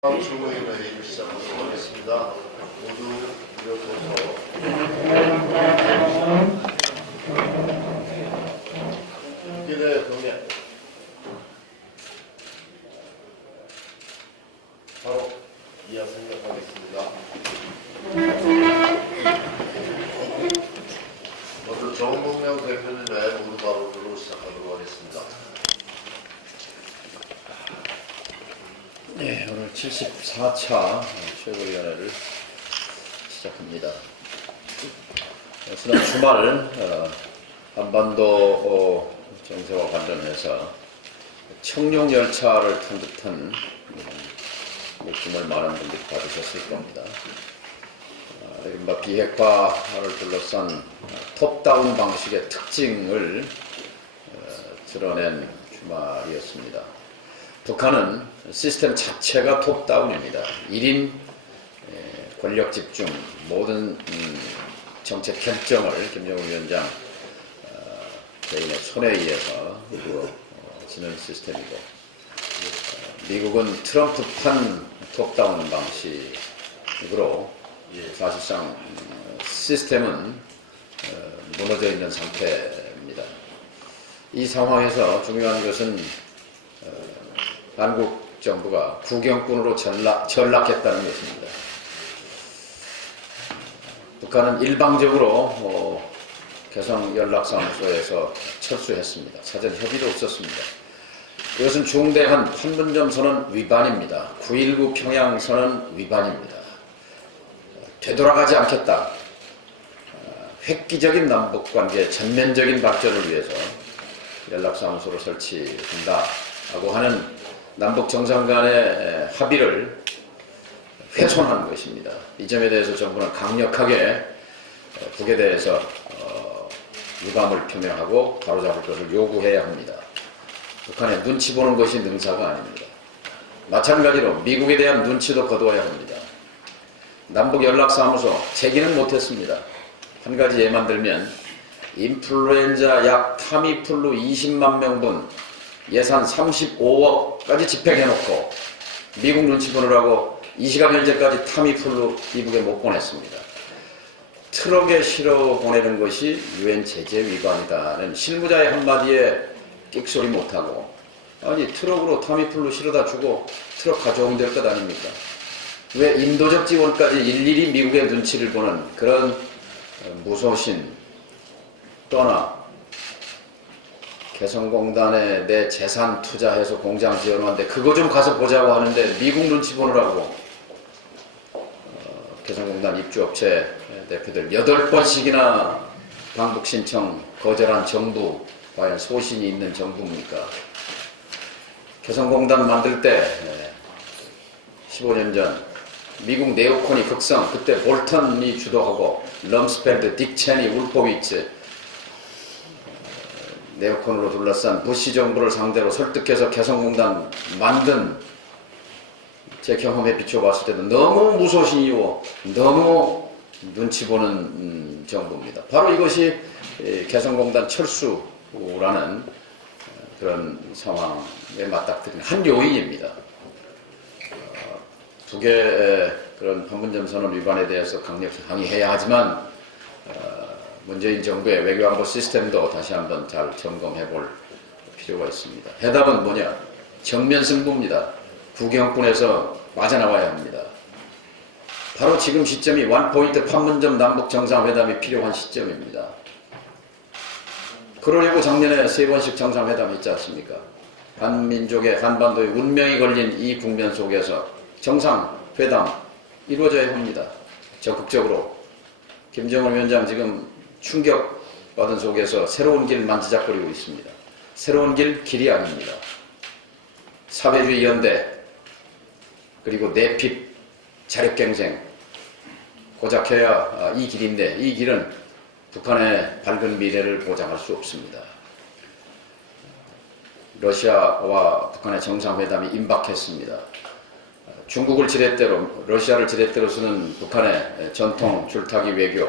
최고위원회 회의를 시작하도록 하겠습니다. 모두 일어서서 국회대 경례. 바로 이하 생각하겠습니다. 먼저 정동명 대표님의 모두 발언으로 시작하도록 하겠습니다. 네, 오늘 74차 최고위원회를 시작합니다. 지난 주말 한반도 정세와 관련해서 청룡열차를 탄 듯한 느낌을 많은 분들이 받으셨을 겁니다. 이른바 비핵화를 둘러싼 톱다운 방식의 특징을 드러낸 주말이었습니다. 북한은 시스템 자체가 톱다운입니다. 1인 권력 집중, 모든 정책 결정을 김정은 위원장 개인의 손에 의해서 이루어지는 시스템이고, 미국은 트럼프판 톱다운 방식으로 사실상 시스템은 무너져 있는 상태입니다. 이 상황에서 중요한 것은 한국 정부가 국영군으로 전락했다는 것입니다. 북한은 일방적으로 개성연락사무소에서 철수했습니다. 사전 협의도 없었습니다. 이것은 중대한 판문점 선언 위반입니다. 9.19 평양 선언 위반입니다. 되돌아가지 않겠다. 획기적인 남북관계 전면적인 발전을 위해서 연락사무소를 설치한다고 하는 남북 정상 간의 합의를 훼손한 것입니다. 이 점에 대해서 정부는 강력하게 북에 대해서 유감을 표명하고 바로잡을 것을 요구해야 합니다. 북한의 눈치 보는 것이 능사가 아닙니다. 마찬가지로 미국에 대한 눈치도 거두어야 합니다. 남북연락사무소 제기는 못했습니다. 한 가지 예만 들면 인플루엔자 약 타미플루 20만 명분 예산 35억까지 집행해놓고 미국 눈치 보느라고 이 시간 현재까지 타미플루 미국에 못 보냈습니다. 트럭에 실어 보내는 것이 유엔 제재 위반이다는 실무자의 한마디에 끽소리 못하고, 아니 트럭으로 타미플루 실어다 주고 트럭 가져오면 될 것 아닙니까? 왜 인도적 지원까지 일일이 미국의 눈치를 보는 그런 무소신, 떠나 개성공단에 내 재산 투자해서 공장 지어놓았는데 그거 좀 가서 보자고 하는데 미국 눈치 보느라고 개성공단 입주업체 대표들 8번씩이나 방북 신청 거절한 정부, 과연 소신이 있는 정부입니까? 개성공단 만들 때 15년 전 미국 네오콘이 극성, 그때 볼턴이 주도하고 럼스펠드, 딕 체니, 울포비츠 네오콘으로 둘러싼 부시 정부를 상대로 설득해서 개성공단 만든 제 경험에 비춰봤을 때도 너무 무소신이고 너무 눈치 보는 정부입니다. 바로 이것이 개성공단 철수라는 그런 상황에 맞닥뜨린 한 요인입니다. 두 개의 그런 판문점 선언 위반에 대해서 강력히 항의해야 하지만 문재인 정부의 외교안보 시스템도 다시 한번 잘 점검해 볼 필요가 있습니다. 해답은 뭐냐? 정면 승부입니다. 국영군에서 빠져나와야 합니다. 바로 지금 시점이 원포인트 판문점 남북 정상회담이 필요한 시점입니다. 그러려고 작년에 3번씩 정상회담이 있지 않습니까? 한민족의 한반도의 운명이 걸린 이 국면 속에서 정상회담 이루어져야 합니다. 적극적으로. 김정은 위원장 지금 충격받은 속에서 새로운 길 만지작거리고 있습니다. 새로운 길이 아닙니다. 사회주의 연대, 그리고 내핍, 자력갱생, 고작 해야 이 길인데 이 길은 북한의 밝은 미래를 보장할 수 없습니다. 러시아와 북한의 정상회담이 임박했습니다. 중국을 지렛대로, 러시아를 지렛대로 쓰는 북한의 전통 줄타기 외교의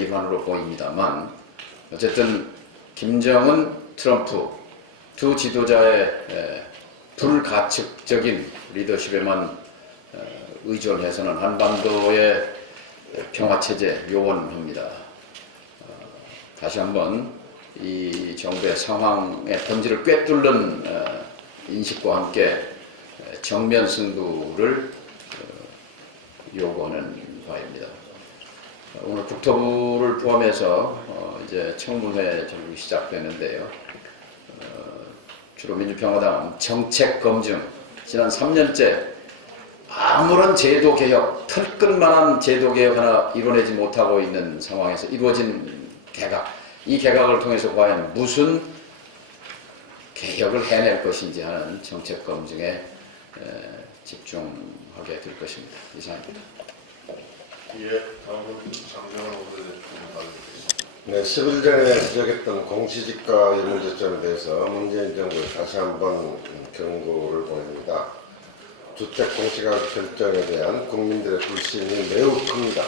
일환으로 보입니다만, 어쨌든 김정은, 트럼프 두 지도자의 불가측적인 리더십에만 의존해서는 한반도의 평화체제 요원합니다. 다시 한번 이 정부의 상황의 본질을 꿰뚫는 인식과 함께 정면 승부를 요구하는 바입니다. 오늘 국토부를 포함해서 이제 청문회 전국이 시작되는데요. 주로 민주평화당은 정책 검증, 지난 3년째 아무런 제도 개혁, 털끝만한 제도 개혁 하나 이뤄내지 못하고 있는 상황에서 이루어진 개각, 이 개각을 통해서 과연 무슨 개혁을 해낼 것인지 하는 정책 검증에 집중하게 될 것입니다. 이상입니다. 예, 다음은 장정환 원내대표님 발언드리겠습니다. 네, 10일 전에 지적했던 공시지가의 문제점에 대해서 문재인 정부에 다시 한번 경고를 보냅니다. 주택 공시가격 결정에 대한 국민들의 불신이 매우 큽니다.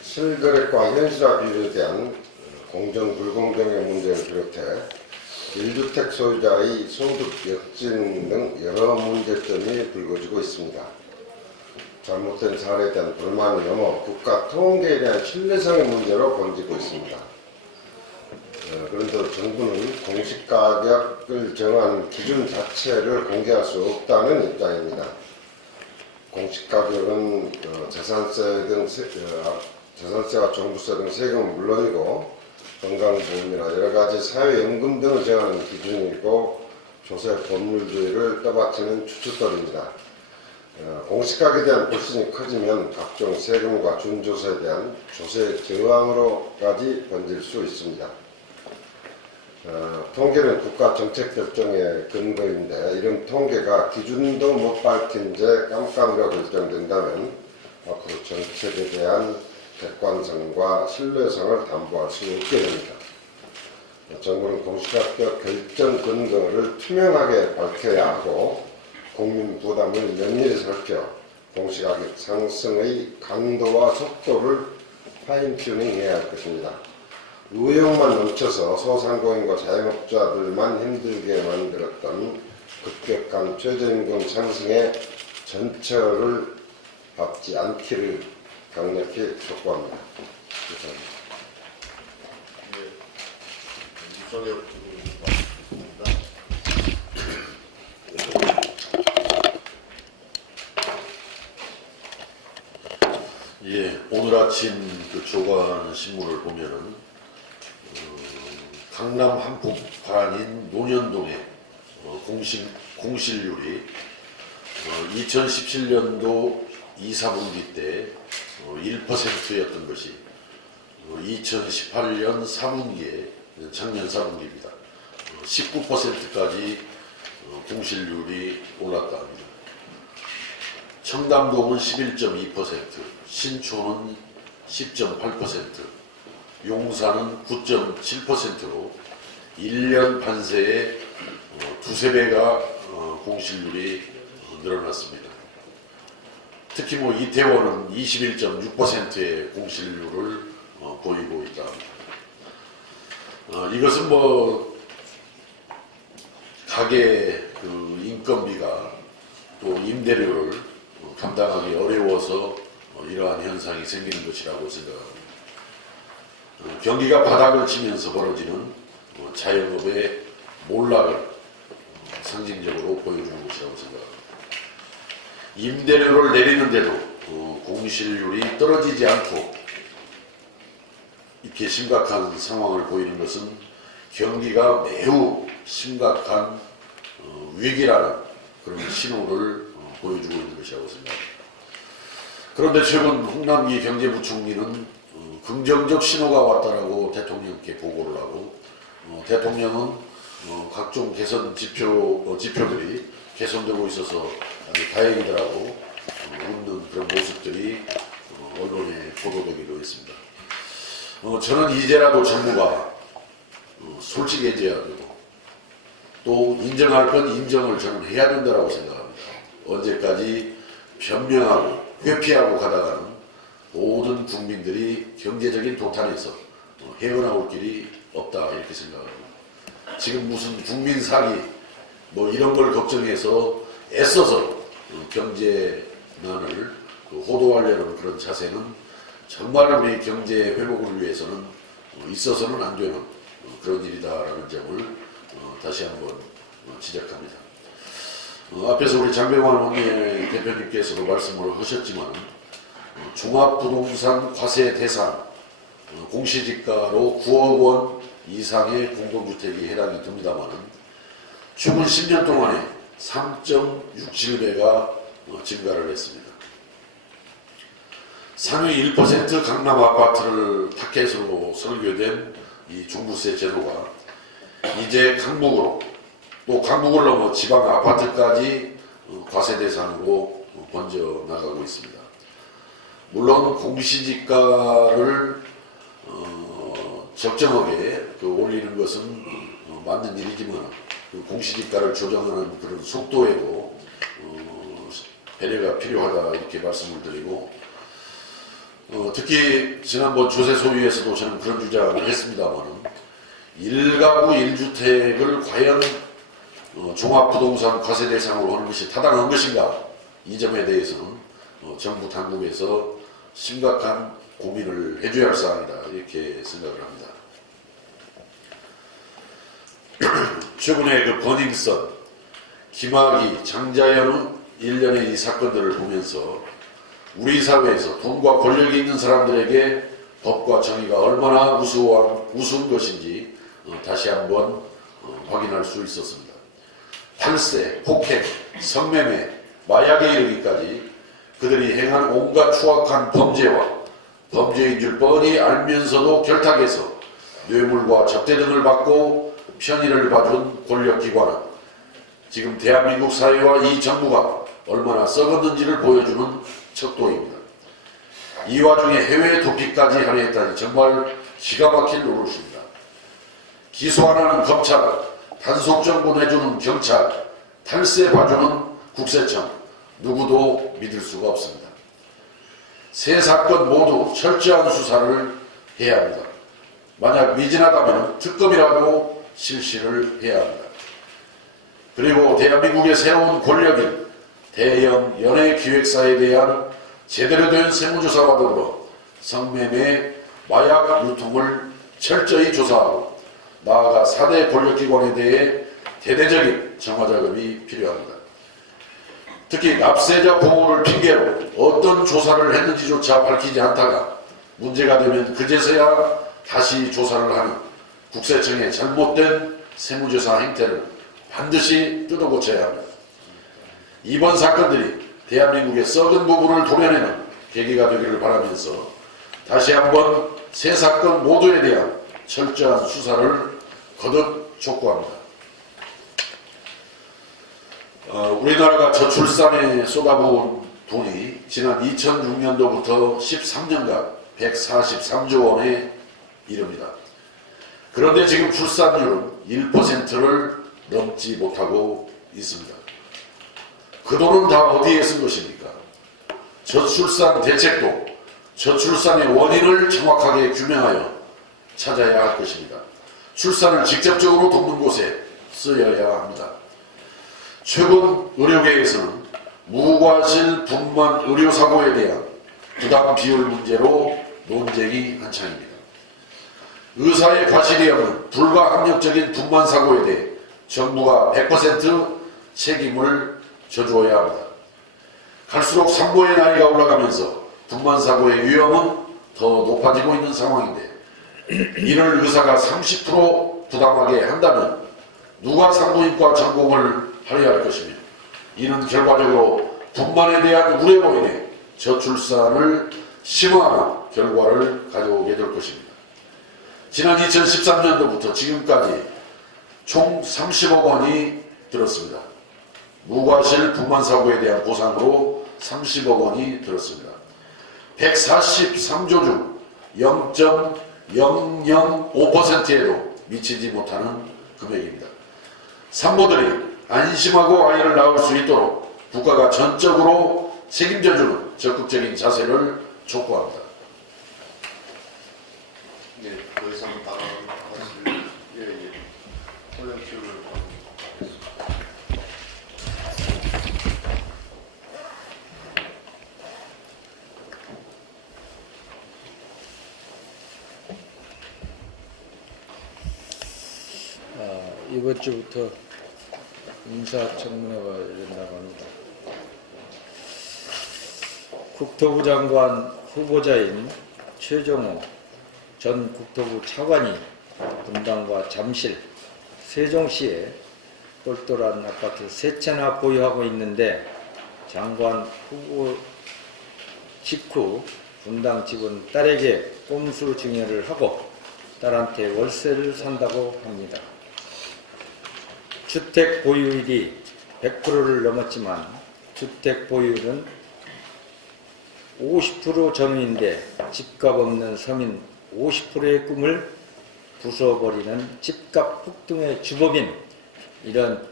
실거래가 현실화 비율에 대한 공정 불공정의 문제를 비롯해 1주택 소유자의 소득 역진 등 여러 문제점이 불거지고 있습니다. 잘못된 사례에 대한 불만을 넘어 국가 통계에 대한 신뢰성의 문제로 번지고 있습니다. 그런데 정부는 공시가격을 정한 기준 자체를 공개할 수 없다는 입장입니다. 공시가격은 재산세와 종부세 등 세금은 물론이고 건강보험이나 여러가지 사회연금 등을 정하는 기준이고 조세 법률주의를 떠받치는 추측거리입니다. 공시가격에 대한 불신이 커지면 각종 세금과 준조세에 대한 조세 저항으로까지 번질 수 있습니다. 통계는 국가 정책 결정의 근거인데 이런 통계가 기준도 못 밝힌 채 깜깜이라 결정된다면 앞으로 정책에 대한 객관성과 신뢰성을 담보할 수 없게 됩니다. 정부는 공시가격 결정 근거를 투명하게 밝혀야 하고 국민 부담을 면밀히 살펴 공시가격 상승의 강도와 속도를 파인튜닝해야 할 것입니다. 의욕만 넘쳐서 소상공인과 자영업자들만 힘들게 만들었던 급격한 최저임금 상승에 전철을 밟지 않기를 강력히 촉구합니다. 감사합니다. 유성엽 의원님 말씀드립니다. 예, 오늘 아침 그 조간 신문을 보면은 강남 한복판인 논현동의 공실률이 2017년도 2, 4분기 때 1%였던 것이 2018년 4분기에 작년 4분기입니다. 19%까지 공실률이 올랐다 합니다. 청담동은 11.2%, 신촌은 10.8%, 용산은 9.7%로 1년 반 새에 두세 배가 공실률이 늘어났습니다. 특히 이태원은 21.6%의 공실률을 보이고 있다 합니다. 이것은 가계 인건비가 또 임대료를 감당하기 어려워서 이러한 현상이 생기는 것이라고 생각합니다. 경기가 바닥을 치면서 벌어지는 자영업의 몰락을 상징적으로 보여주는 것이라고 생각합니다. 임대료를 내리는데도 공실률이 떨어지지 않고 이렇게 심각한 상황을 보이는 것은 경기가 매우 심각한 위기라는 그런 신호를 보여주고 있는 것이라고 생각합니다. 그런데 최근 홍남기 경제부총리는 긍정적 신호가 왔다라고 대통령께 보고를 하고 대통령은 각종 개선 지표들이 개선되고 있어서 아주 다행이더라고 웃는 그런 모습들이 언론에 보도되기도 했습니다. 저는 이제라도 정부가 솔직해져야 되고 또 인정할 건 인정을 저는 해야 된다고 생각합니다. 언제까지 변명하고 회피하고 가다가는 모든 국민들이 경제적인 도탄에서 헤어나올 길이 없다 이렇게 생각합니다. 지금 무슨 국민 사기 뭐 이런 걸 걱정해서 애써서 경제난을 호도하려는 그런 자세는 정말 우리 경제 회복을 위해서는 있어서는 안 되는 그런 일이다라는 점을 다시 한번 지적합니다. 앞에서 우리 장병환 원내 대표님께서도 말씀을 하셨지만 종합부동산 과세 대상 공시지가로 9억 원 이상의 공동주택이 해당이 됩니다만 최근 10년 동안에 3.67배가 증가를 했습니다. 상위 1% 강남 아파트를 타켓으로 설계된 이 종부세 제도가 이제 강북으로 또 강북을 넘어 지방 아파트까지 과세 대상으로 번져 나가고 있습니다. 물론 공시지가를 적정하게 올리는 것은 맞는 일이지만 그 공시지가를 조정하는 그런 속도에도 배려가 필요하다 이렇게 말씀을 드리고 특히 지난번 조세 소위에서도 저는 그런 주장을 했습니다만 1가구 1주택을 과연 종합부동산 과세 대상으로 하는 것이 타당한 것인가 이 점에 대해서는 정부 당국에서 심각한 고민을 해줘야 할 사항이다 이렇게 생각을 합니다. 최근에 그 버닝썬, 김학의, 장자연의 일련의 이 사건들을 보면서 우리 사회에서 돈과 권력이 있는 사람들에게 법과 정의가 얼마나 우스운 것인지 다시 한번 확인할 수 있었습니다. 탈세, 폭행, 성매매, 마약에 이르기까지 그들이 행한 온갖 추악한 범죄와 범죄인 줄 뻔히 알면서도 결탁해서 뇌물과 접대 등을 받고 편의를 봐준 권력기관은 지금 대한민국 사회와 이 정부가 얼마나 썩었는지를 보여주는 척도입니다. 이 와중에 해외 도피까지 하려 했다니 정말 기가 막힐 노릇입니다. 기소 안 하는 검찰, 단속 정보 내주는 경찰, 탈세 봐주는 국세청, 누구도 믿을 수가 없습니다. 세 사건 모두 철저한 수사를 해야 합니다. 만약 미진하다면 특검이라도 실시를 해야 합니다. 그리고 대한민국의 새로운 권력인 대형 연예기획사에 대한 제대로 된 세무조사와 더불어 성매매, 마약 유통을 철저히 조사하고 나아가 4대 권력기관에 대해 대대적인 정화작업이 필요합니다. 특히 납세자 보호를 핑계로 어떤 조사를 했는지조차 밝히지 않다가 문제가 되면 그제서야 다시 조사를 하는 국세청의 잘못된 세무조사 행태를 반드시 뜯어고쳐야 합니다. 이번 사건들이 대한민국의 썩은 부분을 도려내는 계기가 되기를 바라면서 다시 한번 세 사건 모두에 대한 철저한 수사를 거듭 촉구합니다. 우리나라가 저출산에 쏟아부은 돈이 지난 2006년도부터 13년간 143조 원에 이릅니다. 그런데 지금 출산율은 1%를 넘지 못하고 있습니다. 그 돈은 다 어디에 쓴 것입니까? 저출산 대책도 저출산의 원인을 정확하게 규명하여 찾아야 할 것입니다. 출산을 직접적으로 돕는 곳에 쓰여야 합니다. 최근 의료계에서는 무과실 분만 의료사고에 대한 부담 비율 문제로 논쟁이 한창입니다. 의사의 과실이 없는 불가항력적인 분만 사고에 대해 정부가 100% 책임을 져주어야 합니다. 갈수록 산모의 나이가 올라가면서 분만 사고의 위험은 더 높아지고 있는 상황인데 이를 의사가 30% 부담하게 한다면 누가 산부인과 전공을 하려야 할 것이며 이는 결과적으로 분만에 대한 우려로 인해 저출산을 심화하는 결과를 가져오게 될 것입니다. 지난 2013년도부터 지금까지 총 30억 원이 들었습니다. 무과실 분만 사고에 대한 보상으로 30억 원이 들었습니다. 143조 중 0.005%에도 미치지 못하는 금액입니다. 산모들이 안심하고 아이를 낳을 수 있도록 국가가 전적으로 책임져주는 적극적인 자세를 촉구합니다. 네, 더 이상 발언하실 호영씨를 이번 주부터 인사청문회가 열린다고 합니다. 국토부 장관 후보자인 최정호 전 국토부 차관이 분당과 잠실, 세종시에 똘똘한 아파트 3채나 보유하고 있는데 장관 후보 직후 분당 집은 딸에게 꼼수 증여를 하고 딸한테 월세를 산다고 합니다. 주택 보유율이 100%를 넘었지만 주택 보유율은 50% 전후인데 집값 없는 서민 50%의 꿈을 부숴버리는 집값 폭등의 주범인 이런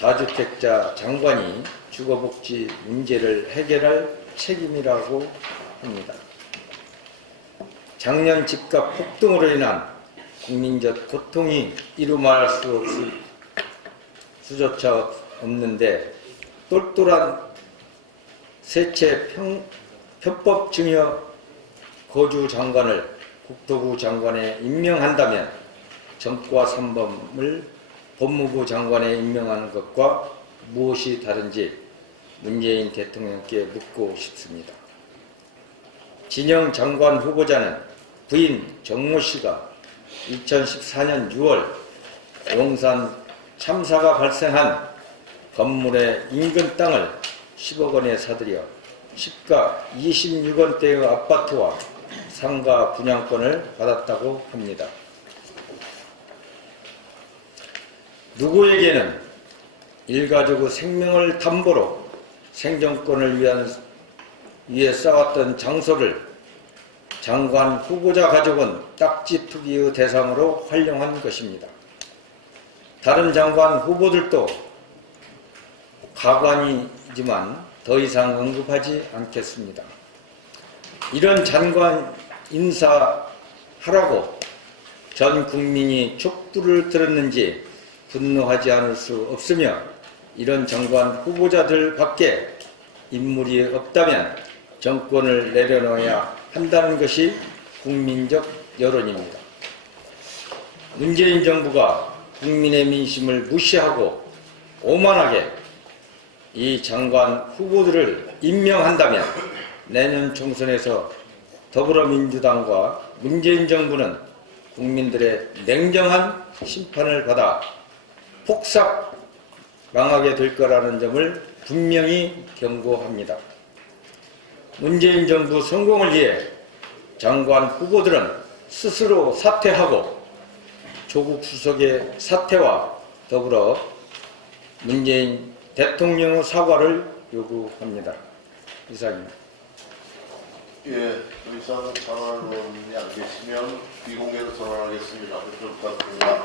다주택자 장관이 주거복지 문제를 해결할 책임이라고 합니다. 작년 집값 폭등으로 인한 국민적 고통이 이루 말할 수조차 없는데 똘똘한 세채 편법 증여 거주 장관을 국토부 장관에 임명한다면 정과 3범을 법무부 장관에 임명하는 것과 무엇이 다른지 문재인 대통령께 묻고 싶습니다. 진영 장관 후보자는 부인 정모 씨가 2014년 6월 용산 참사가 발생한 건물의 인근 땅을 10억 원에 사들여 시가 26원대의 아파트와 상가 분양권을 받았다고 합니다. 누구에게는 일가족의 생명을 담보로 생존권을 위해 쌓았던 장소를 장관 후보자 가족은 딱지 투기의 대상으로 활용한 것입니다. 다른 장관 후보들도 가관이지만 더 이상 언급하지 않겠습니다. 이런 장관 인사하라고 전 국민이 촛불을 들었는지 분노하지 않을 수 없으며 이런 장관 후보자들 밖에 인물이 없다면 정권을 내려놓아야 한다는 것이 국민적 여론입니다. 문재인 정부가 국민의 민심을 무시하고 오만하게 이 장관 후보들을 임명한다면 내년 총선에서 더불어민주당과 문재인 정부는 국민들의 냉정한 심판을 받아 폭삭 망하게 될 거라는 점을 분명히 경고합니다. 문재인 정부 성공을 위해 장관 후보들은 스스로 사퇴하고 조국 수석의 사퇴와 더불어 문재인 대통령의 사과를 요구합니다. 이상입니다. 예, 더 이상 장관론이 안 계시면 비공개로 선언하겠습니다. 부탁드립니다.